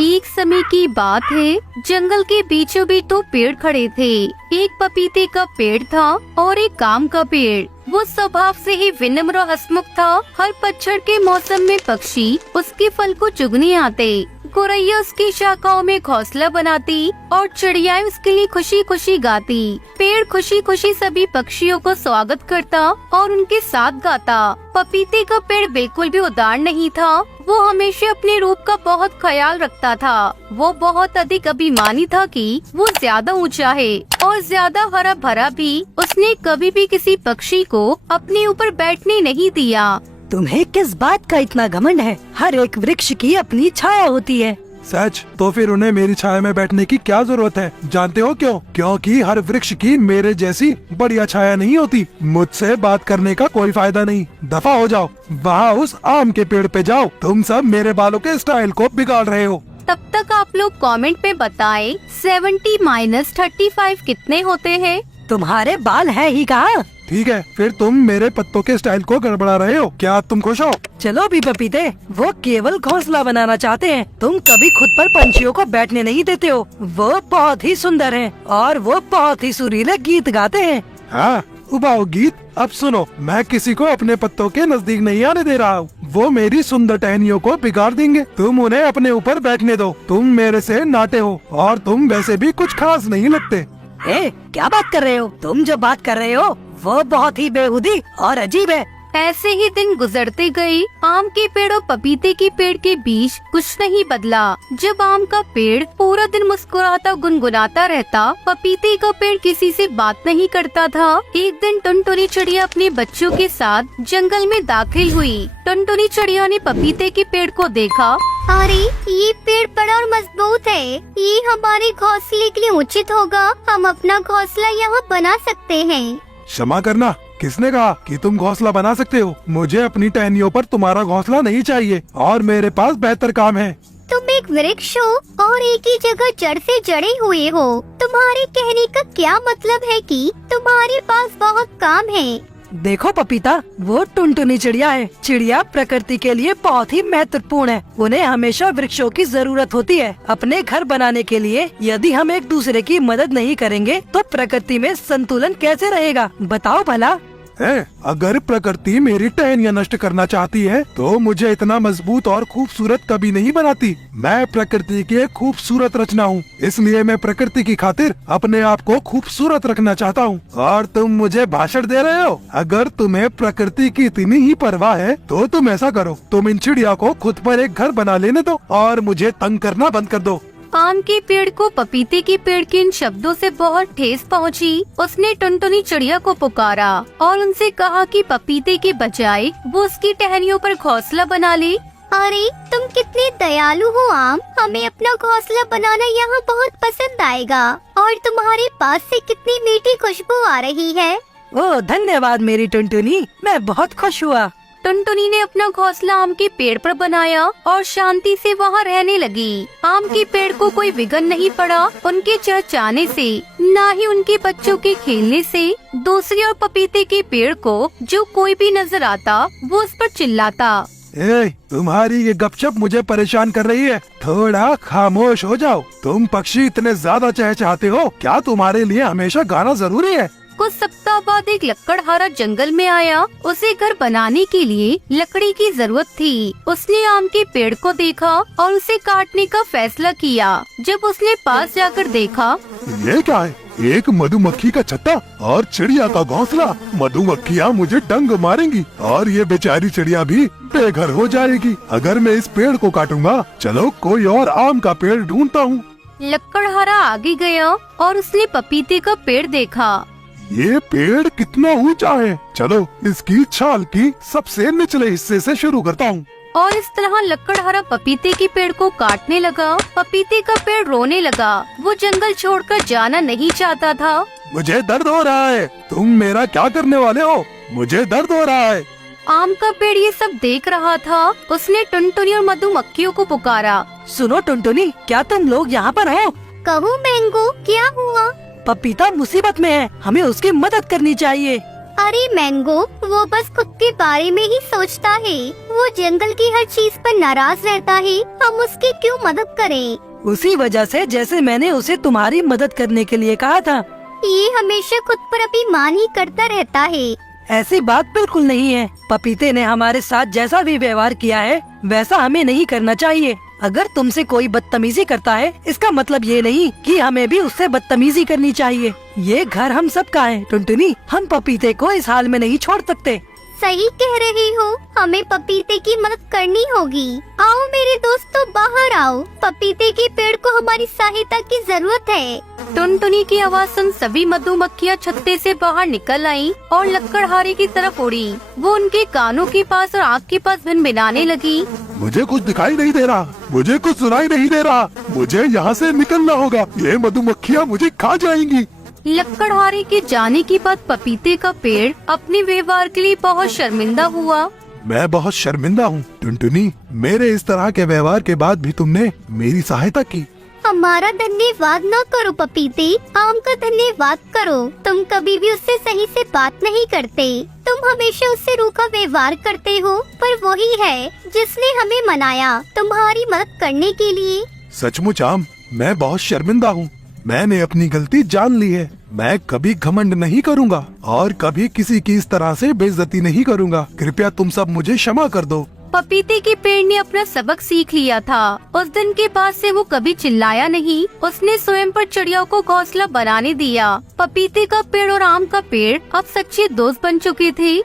एक समय की बात है, जंगल के बीचों बीच दो पेड़ खड़े थे। एक पपीते का पेड़ था और एक आम का पेड़। वो स्वभाव से ही विनम्र और हंसमुख था। हर पतझड़ के मौसम में पक्षी उसके फल को चुगने आते। गोरैया उसकी शाखाओं में घोंसला बनाती और चिड़ियाएं उसके लिए खुशी खुशी गाती। पेड़ खुशी खुशी सभी पक्षियों को स्वागत करता और उनके साथ गाता। पपीते का पेड़ बिल्कुल भी उदार नहीं था। वो हमेशा अपने रूप का बहुत ख्याल रखता था। वो बहुत अधिक अभिमानी था कि वो ज्यादा ऊंचा है और ज्यादा हरा भरा भी। उसने कभी भी किसी पक्षी को अपने ऊपर बैठने नहीं दिया। तुम्हें किस बात का इतना घमंड है? हर एक वृक्ष की अपनी छाया होती है। सच? तो फिर उन्हें मेरी छाया में बैठने की क्या जरूरत है? जानते हो क्यों? क्योंकि हर वृक्ष की मेरे जैसी बढ़िया छाया नहीं होती। मुझसे बात करने का कोई फायदा नहीं। दफा हो जाओ। वहाँ उस आम के पेड़ पे जाओ। तुम सब मेरे बालों के स्टाइल को बिगाड़ रहे हो। तब तक आप लोग कमेंट में बताएं 70 - 35 कितने होते हैं? तुम्हारे बाल है ही कहाँ? ठीक है, फिर तुम मेरे पत्तों के स्टाइल को गड़बड़ा रहे हो। क्या तुम खुश हो? चलो भी पपीते, वो केवल घोंसला बनाना चाहते हैं। तुम कभी खुद पर पंछियों को बैठने नहीं देते हो। वो बहुत ही सुंदर हैं और वो बहुत ही सुरीले गीत गाते हैं। हाँ, उबाओ गीत। अब सुनो, मैं किसी को अपने पत्तों के नजदीक नहीं आने दे रहा हूँ। वो मेरी सुंदर टहनियों को बिगाड़ देंगे। तुम उन्हें अपने ऊपर बैठने दो। तुम मेरे से नाटे हो और तुम वैसे भी कुछ खास नहीं लगते। क्या बात कर रहे हो? तुम जो बात कर रहे हो वो बहुत ही बेहुदी और अजीब है। ऐसे ही दिन गुजरते गए। आम के पेड़ और पपीते के पेड़ के बीच कुछ नहीं बदला। जब आम का पेड़ पूरा दिन मुस्कुराता गुनगुनाता रहता, पपीते का पेड़ किसी से बात नहीं करता था। एक दिन टुनटुनी चिड़िया अपने बच्चों के साथ जंगल में दाखिल हुई। टुनटुनी चिड़िया ने पपीते के पेड़ को देखा। अरे, ये पेड़ बड़ा और मजबूत है। ये हमारे घोंसले के लिए उचित होगा। हम अपना घोंसला यहाँ बना सकते हैं। क्षमा करना, किसने कहा कि तुम घोंसला बना सकते हो? मुझे अपनी टहनियों पर तुम्हारा घोंसला नहीं चाहिए और मेरे पास बेहतर काम है। तुम एक वृक्ष हो और एक ही जगह जड़ से जड़े हुए हो। तुम्हारे कहने का क्या मतलब है कि तुम्हारे पास बहुत काम है? देखो पपीता, वो टुनटुनी चिड़िया है। चिड़िया प्रकृति के लिए बहुत ही महत्वपूर्ण है। उन्हें हमेशा वृक्षों की जरूरत होती है अपने घर बनाने के लिए। यदि हम एक दूसरे की मदद नहीं करेंगे तो प्रकृति में संतुलन कैसे रहेगा? बताओ भला। अगर प्रकृति मेरी टहनियाँ नष्ट करना चाहती है तो मुझे इतना मजबूत और खूबसूरत कभी नहीं बनाती। मैं प्रकृति की एक खूबसूरत रचना हूँ, इसलिए मैं प्रकृति की खातिर अपने आप को खूबसूरत रखना चाहता हूँ। और तुम मुझे भाषण दे रहे हो? अगर तुम्हें प्रकृति की इतनी ही परवाह है तो तुम ऐसा करो, तुम इन चिड़िया को खुद पर एक घर बना लेने दो और मुझे तंग करना बंद कर दो। आम के पेड़ को पपीते के पेड़ के इन शब्दों से बहुत ठेस पहुंची। उसने टुनटुनी चिड़िया को पुकारा और उनसे कहा कि पपीते के बजाय वो उसकी टहनियों पर घोंसला बना ले। अरे, तुम कितने दयालु हो आम। हमें अपना घोंसला बनाना यहाँ बहुत पसंद आएगा। और तुम्हारे पास से कितनी मीठी खुशबू आ रही है। ओह, धन्यवाद मेरी टुनटुनी, मैं बहुत खुश हुआ। टुनटुनी ने अपना घोंसला आम के पेड़ पर बनाया और शांति से वहाँ रहने लगी। आम के पेड़ को कोई विघ्न नहीं पड़ा उनके चहचहाने से, न ही उनके बच्चों के खेलने से। दूसरी ओर पपीते के पेड़ को जो कोई भी नजर आता वो उस पर चिल्लाता। तुम्हारी ये गपशप मुझे परेशान कर रही है। थोड़ा खामोश हो जाओ। तुम पक्षी इतने ज्यादा चहचहाते हो, क्या तुम्हारे लिए हमेशा गाना जरूरी है? कुछ सप्ताह बाद एक लकड़हारा जंगल में आया। उसे घर बनाने के लिए लकड़ी की जरूरत थी। उसने आम के पेड़ को देखा और उसे काटने का फैसला किया। जब उसने पास जाकर देखा, ये क्या है? एक मधुमक्खी का छत्ता और चिड़िया का घोंसला। मधुमक्खियाँ मुझे डंक मारेंगी और ये बेचारी चिड़िया भी बेघर हो जाएगी अगर मैं इस पेड़ को काटूंगा। चलो कोई और आम का पेड़ ढूंढता हूँ। लकड़हारा आगे गया और उसने पपीते का पेड़ देखा। ये पेड़ कितना ऊंचा है। चलो इसकी छाल की सबसे निचले हिस्से से शुरू करता हूँ। और इस तरह लकड़हारा पपीते के पेड़ को काटने लगा। पपीते का पेड़ रोने लगा। वो जंगल छोड़कर जाना नहीं चाहता था। मुझे दर्द हो रहा है। तुम मेरा क्या करने वाले हो? मुझे दर्द हो रहा है। आम का पेड़ ये सब देख रहा था। उसने टुनटुनी और मधुमक्खियों को पुकारा। सुनो टुनटुनी, क्या तुम लोग यहाँ पर हो? कहूँ मैंगो, क्या हुआ? पपीता मुसीबत में है, हमें उसकी मदद करनी चाहिए। अरे मैंगो, वो बस खुद के बारे में ही सोचता है। वो जंगल की हर चीज पर नाराज रहता है। हम उसकी क्यों मदद करें? उसी वजह से जैसे मैंने उसे तुम्हारी मदद करने के लिए कहा था। ये हमेशा खुद पर अभिमान ही करता रहता है। ऐसी बात बिल्कुल नहीं है। पपीते ने हमारे साथ जैसा भी व्यवहार किया है वैसा हमें नहीं करना चाहिए। अगर तुमसे कोई बदतमीजी करता है इसका मतलब ये नहीं कि हमें भी उससे बदतमीजी करनी चाहिए। ये घर हम सब का है टुनटुनी, हम पपीते को इस हाल में नहीं छोड़ सकते। सही कह रही हो, हमें पपीते की मदद करनी होगी। आओ मेरे दोस्तों, बाहर आओ। पपीते के पेड़ को हमारी सहायता की जरूरत है। टुनटुनी की आवाज सुन सभी मधुमक्खियाँ छत्ते से बाहर निकल आईं और लकड़हारे की तरफ उड़ी। वो उनके कानों के पास और आँख के पास भिनभिनाने लगी। मुझे कुछ दिखाई नहीं दे रहा, मुझे कुछ सुनाई नहीं दे रहा, मुझे यहाँ से निकलना होगा। ये मधुमक्खियाँ मुझे खा जाएंगी। लकड़हारे के जाने के बाद पपीते का पेड़ अपने व्यवहार के लिए बहुत शर्मिंदा हुआ। मैं बहुत शर्मिंदा हूँ टुनटुनी, मेरे इस तरह के व्यवहार के बाद भी तुमने मेरी सहायता की। हमारा धन्यवाद न करो पपीते, आम का धन्यवाद करो। तुम कभी भी उससे सही से बात नहीं करते। तुम हमेशा उससे रूखा व्यवहार करते हो, पर वही है जिसने हमें मनाया तुम्हारी मदद करने के लिए। सचमुच आम, मैं बहुत शर्मिंदा हूँ। मैंने अपनी गलती जान ली है। मैं कभी घमंड नहीं करूँगा और कभी किसी की इस तरह से बेइज्जती नहीं करूँगा। कृपया तुम सब मुझे क्षमा कर दो। पपीते के पेड़ ने अपना सबक सीख लिया था। उस दिन के बाद से वो कभी चिल्लाया नहीं। उसने स्वयं पर चिड़िया को घोंसला बनाने दिया। पपीते का पेड़ और आम का पेड़ अब सच्चे दोस्त बन चुके थे।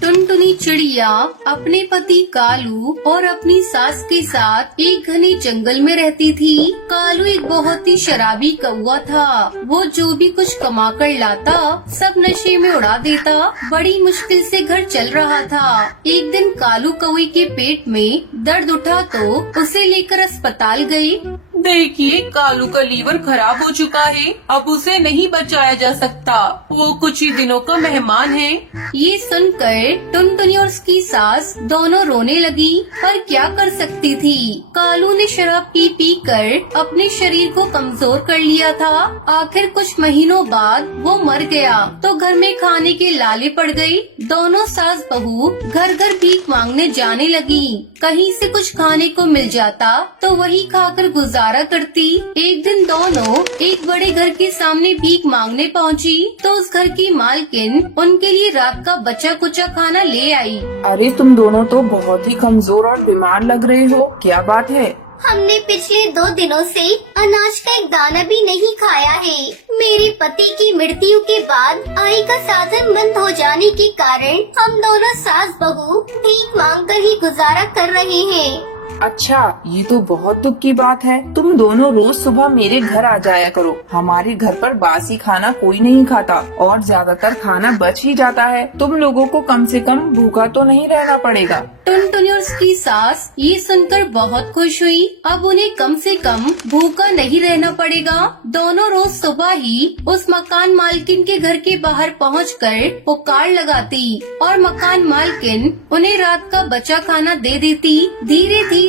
टुनटुनी चिड़िया अपने पति कालू और अपनी सास के साथ एक घने जंगल में रहती थी। कालू एक बहुत ही शराबी कौवा था। वो जो भी कुछ कमा कर लाता सब नशे में उड़ा देता। बड़ी मुश्किल से घर चल रहा था। एक दिन कालू कौवे के पेट में दर्द उठा तो उसे लेकर अस्पताल गए। देखिए, कालू का लीवर खराब हो चुका है। अब उसे नहीं बचाया जा सकता। वो कुछ ही दिनों का मेहमान है। ये सुनकर टुनटुनी और उसकी सास दोनों रोने लगी, पर क्या कर सकती थी। कालू ने शराब पी कर अपने शरीर को कमजोर कर लिया था। आखिर कुछ महीनों बाद वो मर गया तो घर में खाने के लाले पड़ गई। दोनों सास बहू घर घर भीख मांगने जाने लगी। कहीं से कुछ खाने को मिल जाता तो वही खाकर गुजारा करती। एक दिन दोनों एक बड़े घर के सामने भीख मांगने पहुंची तो उस घर की मालकिन उनके लिए रात का बचा कुचा खाना ले आई। अरे तुम दोनों तो बहुत ही कमजोर और बीमार लग रहे हो, क्या बात है? हमने पिछले 2 दिनों से अनाज का एक दाना भी नहीं खाया है। मेरे पति की मृत्यु के बाद आय का साधन बंद हो जाने के कारण हम दोनों सास बहू भीख मांगकर ही गुजारा कर रहे हैं। अच्छा, ये तो बहुत दुख की बात है। तुम दोनों रोज सुबह मेरे घर आ जाया करो। हमारे घर पर बासी खाना कोई नहीं खाता और ज्यादातर खाना बच ही जाता है। तुम लोगों को कम से कम भूखा तो नहीं रहना पड़ेगा। टुनटुनी और उसकी सास ये सुनकर बहुत खुश हुई। अब उन्हें कम से कम भूखा नहीं रहना पड़ेगा। दोनों रोज सुबह ही उस मकान मालकिन के घर के बाहर पहुंचकर पुकार लगाती और मकान मालकिन उन्हें रात का बचा खाना दे देती। धीरे धीरे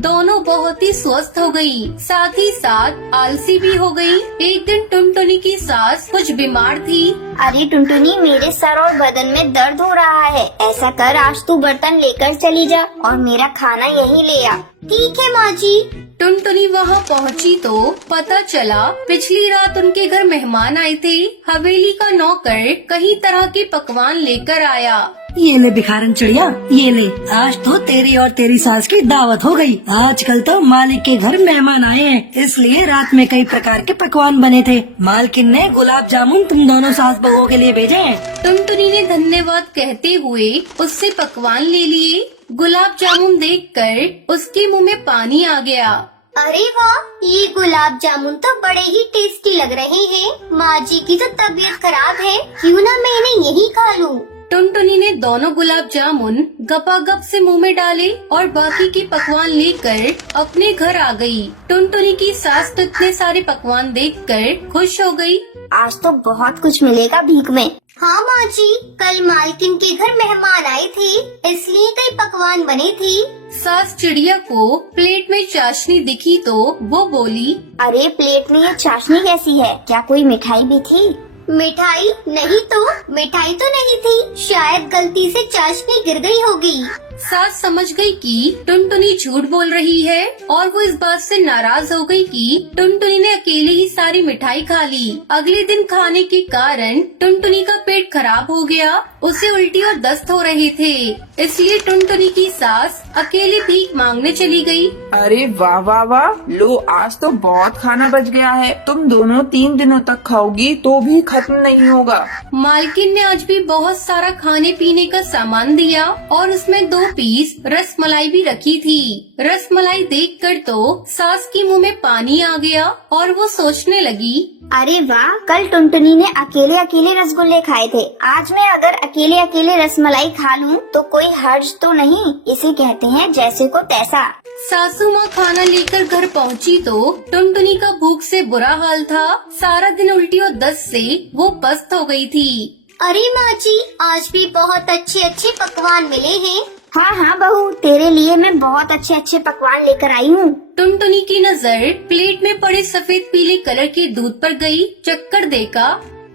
दोनों बहुत ही स्वस्थ हो गई, साथ ही साथ आलसी भी हो गई। एक दिन टुनटुनी की सास कुछ बीमार थी। अरे टुनटुनी, मेरे सर और बदन में दर्द हो रहा है। ऐसा कर, आज तू बर्तन लेकर चली जा और मेरा खाना यहीं ले आ। ठीक है माँ जी। टुनटुनी वहाँ पहुँची तो पता चला पिछली रात उनके घर मेहमान आए थे। हवेली का नौकर कई तरह के पकवान लेकर आया। ये ले भिखारन चिड़िया, ये ले, आज तो तेरी और तेरी सास की दावत हो गई। आजकल तो मालिक के घर मेहमान आए हैं, इसलिए रात में कई प्रकार के पकवान बने थे। मालकिन ने गुलाब जामुन तुम दोनों सास बहुओं के लिए भेजे हैं। टुनटुनी ने धन्यवाद कहते हुए उससे पकवान ले लिए। गुलाब जामुन देखकर उसके मुंह में पानी आ गया। अरे वाह, ये गुलाब जामुन तो बड़े ही टेस्टी लग रहे हैं। माँ जी की तो तबीयत खराब है, क्यों ना मैं इन्हें यही खा लूं। टुनटुनी ने दोनों गुलाब जामुन गपागप से मुंह में डाले और बाकी के पकवान लेकर अपने घर आ गई। टुनटुनी की सास तो इतने सारे पकवान देखकर खुश हो गई। आज तो बहुत कुछ मिलेगा भीख में। हाँ माँ जी, कल मालकिन के घर मेहमान आए थे, इसलिए कई पकवान बने थे। सास चिड़िया को प्लेट में चाशनी दिखी तो वो बोली, अरे प्लेट में ये चाशनी कैसी है? क्या कोई मिठाई भी थी? मिठाई नहीं तो मिठाई तो नहीं थी, शायद गलती से चाशनी गिर गई होगी। सास समझ गई कि टुनटुनी झूठ बोल रही है और वो इस बात से नाराज हो गई कि टुनटुनी ने अकेले ही सारी मिठाई खा ली। अगले दिन खाने के कारण टुनटुनी का पेट खराब हो गया, उसे उल्टी और दस्त हो रहे थे, इसलिए टुनटुनी की सास अकेले भीख मांगने चली गई। अरे वाह वाह वाह, लो आज तो बहुत खाना बच गया है। तुम दोनों 3 दिनों तक खाओगी तो भी खत्म नहीं होगा। मालकिन ने आज भी बहुत सारा खाने पीने का सामान दिया और उसमें 2 पीस रसमलाई भी रखी थी। रसमलाई देखकर तो सास की मुंह में पानी आ गया और वो सोचने लगी, अरे वाह, कल टुनटुनी ने अकेले अकेले रसगुल्ले खाए थे, आज मैं अगर अकेले अकेले रसमलाई खा लूं तो कोई हर्ज तो नहीं। इसे कहते हैं जैसे को तैसा। सासू माँ खाना लेकर घर पहुँची तो टुनटुनी का भूख से बुरा हाल था। सारा दिन उल्टी और दस्त से वो पस्त हो गई थी। अरे माँ जी, आज भी बहुत अच्छे अच्छे पकवान मिले हैं। हाँ हाँ बहू, तेरे लिए मैं बहुत अच्छे अच्छे पकवान लेकर आई हूँ। टुनटुनी की नजर प्लेट में पड़े सफेद पीले कलर के दूध पर गई। चक्कर देखा,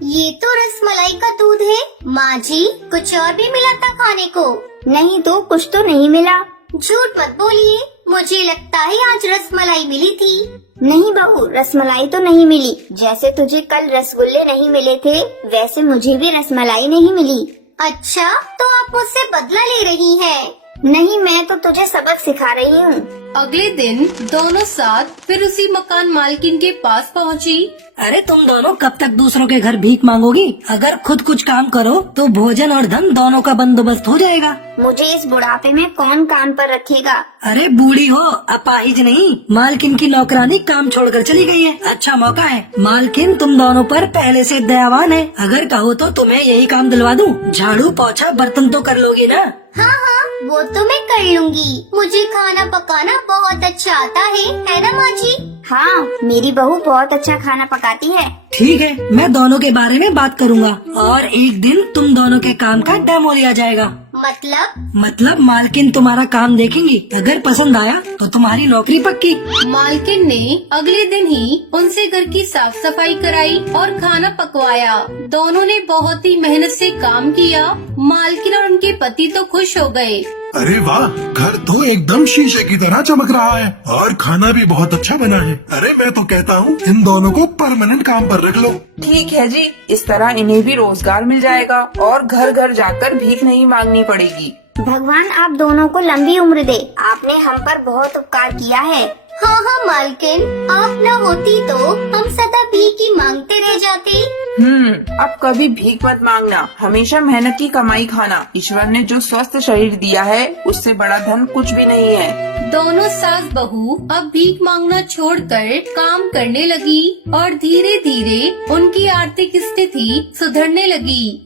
ये तो रसमलाई का दूध है। माँ जी, कुछ और भी मिला था खाने को? नहीं तो कुछ तो नहीं मिला। झूठ मत बोलिए, मुझे लगता है आज रसमलाई मिली थी। नहीं बहू, रसमलाई तो नहीं मिली। जैसे तुझे कल रसगुल्ले नहीं मिले थे, वैसे मुझे भी रसमलाई नहीं मिली। अच्छा, तो आप मुझसे बदला ले रही है? नहीं, मैं तो तुझे सबक सिखा रही हूँ। अगले दिन दोनों साथ फिर उसी मकान मालकिन के पास पहुँची। अरे तुम दोनों कब तक दूसरों के घर भीख मांगोगी? अगर खुद कुछ काम करो तो भोजन और धन दोनों का बंदोबस्त हो जाएगा। मुझे इस बुढ़ापे में कौन काम पर रखेगा? अरे बूढ़ी हो, अपाहिज नहीं। मालकिन की नौकरानी काम छोड़कर चली गई है, अच्छा मौका है। मालकिन तुम दोनों पर पहले से दयावान है, अगर कहो तो तुम्हें यही काम दिलवा दूं। झाड़ू पोछा बर्तन तो कर लोगी ना? हाँ हाँ, वो तो मैं कर लूंगी। मुझे खाना पकाना बहुत अच्छा आता है ना माँ जी? हाँ, मेरी बहू बहुत अच्छा खाना पकाती है। ठीक है, मैं दोनों के बारे में बात करूंगा और एक दिन तुम दोनों के काम का डेमो लिया जाएगा। मतलब मालकिन तुम्हारा काम देखेंगी, अगर पसंद आया तो तुम्हारी नौकरी पक्की। मालकिन ने अगले दिन ही उनसे घर की साफ सफाई कराई और खाना पकवाया। दोनों ने बहुत ही मेहनत से काम किया। मालकिन और उनके पति तो खुश हो गए। अरे वाह, घर तो एकदम शीशे की तरह चमक रहा है और खाना भी बहुत अच्छा बना है। अरे मैं तो कहता हूँ इन दोनों को परमानेंट काम पर रख लो। ठीक है जी, इस तरह इन्हें भी रोजगार मिल जाएगा और घर घर जाकर भीख नहीं मांगनी पड़ेगी। भगवान आप दोनों को लंबी उम्र दे, आपने हम पर बहुत उपकार किया है। हाँ हाँ मालकिन, आप न होती तो हम सदा भीख ही मांगते रह जाते। अब कभी भीख मत मांगना, हमेशा मेहनत की कमाई खाना। ईश्वर ने जो स्वस्थ शरीर दिया है, उससे बड़ा धन कुछ भी नहीं है। दोनों सास बहू अब भीख मांगना छोड़कर काम करने लगी और धीरे धीरे उनकी आर्थिक स्थिति सुधरने लगी।